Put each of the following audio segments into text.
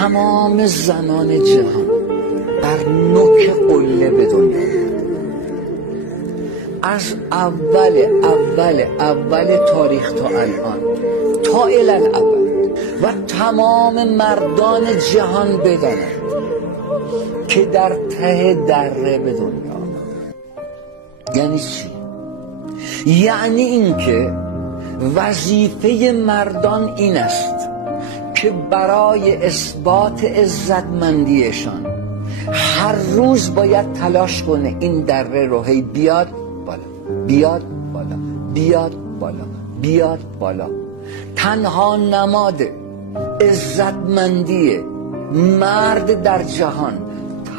تمام زنان جهان در نوک قله به دنیا از اول تاریخ تا الان تا الالابد و تمام مردان جهان بدانند که در ته دره به دنیا آمد. یعنی چی؟ یعنی اینکه وظیفه مردان این است که برای اثبات عزتمندیشان هر روز باید تلاش کنه این دره رو هی بیاد بالا، بیاد بالا، بیاد بالا، بیاد بالا. تنها نماد عزتمندی مرد در جهان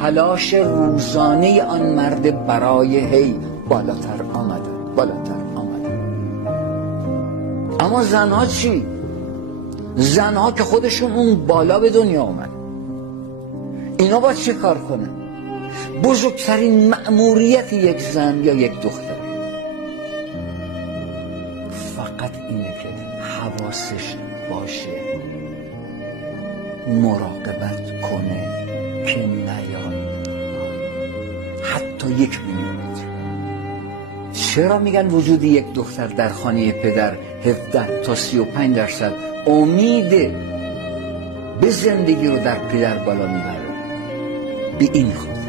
تلاش روزانه آن مرد برای هی بالاتر آمدن، بالاتر آمدن. اما زنها چی؟ زنها که خودشون اون بالا به دنیا آمد، اینا باید چه کار کنن؟ بزرگترین مأموریت یک زن یا یک دختر فقط اینه که حواسش باشه، مراقبت کنه که نیاد حتی 1 میلیمتر. چرا میگن وجود یک دختر در خانه پدر 17 تا 35% امید به زندگی رو در پدر بالا میبره؟ به این خاطر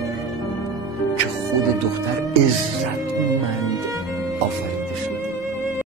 که خود دختر عزت